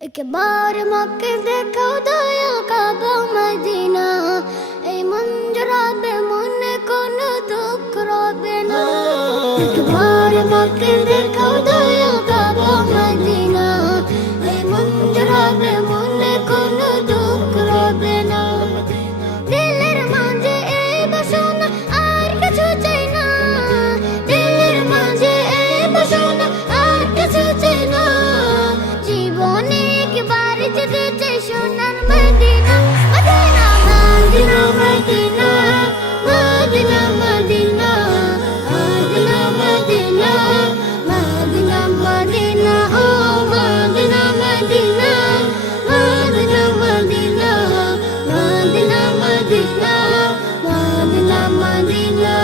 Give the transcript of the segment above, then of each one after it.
एक बार मक्के देखो दया काबा मदीना ए मंजरा बे मन कोन दुख रोबे ना एक बार मक्के देखो दया काबा मदीना ए मंजरा बे मन कोन दुख रोबे ना दिलेर मांझे ए बसोना आर किछु चाই না दिलेर मांझे ए बसोना आर किछु चाই না জীবনে যেতে চাই সোনার মদিনা মদিনা মদিনা মদিনা মদিনা মদিনা মদিনা মদিনা মদিনা মদিনা ও মদিনা মদিনা মদিনা মদিনা মদিনা মদিনা মদিনা মদিনা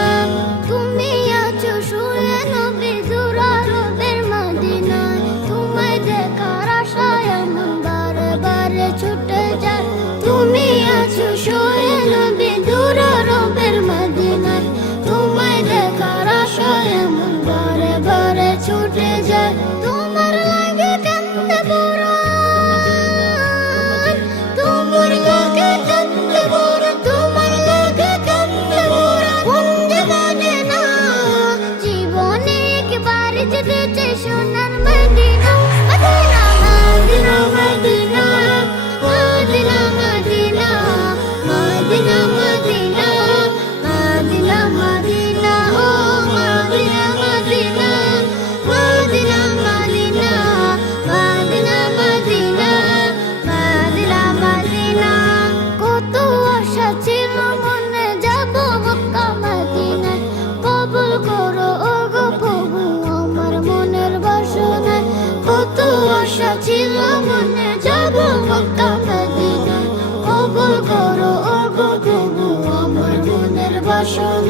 তুমি আছো শুয়ে নবী জুরারবের মদিনায় তোমায় দেখার আশায় ছুটে যায় তুমি আছো শুয়ে নবী জুরারবের মদিনায় তোমায় দেখার আশায় মন বারে বারে ছুটে যায় তোমার লাগে কান্দে পুরাণ তোমার লাগে কান্দে পুরাণ তোমার লাগে কান্দে পুরাণ কোন মদিনা জীবনে একবার যেতে চাই সোনার মদিনা মদিনা মদিনা মদিনা মদিনা মদিনা মদিনা মদিনা মদিনা ও মদিনা মদিনা মদিনা মদিনা মদিনা মদিনা মদিনা মদিনা কত আশা ছিল মনে যাব মক্কা মদিনায় কবুল করো ওগো প্রভু আমার মনের বাসনা কত আশা ছিল মনে যাব মক্কা মদিনায় কবুল করো ওগো প্রভু আমার মনের বাসনা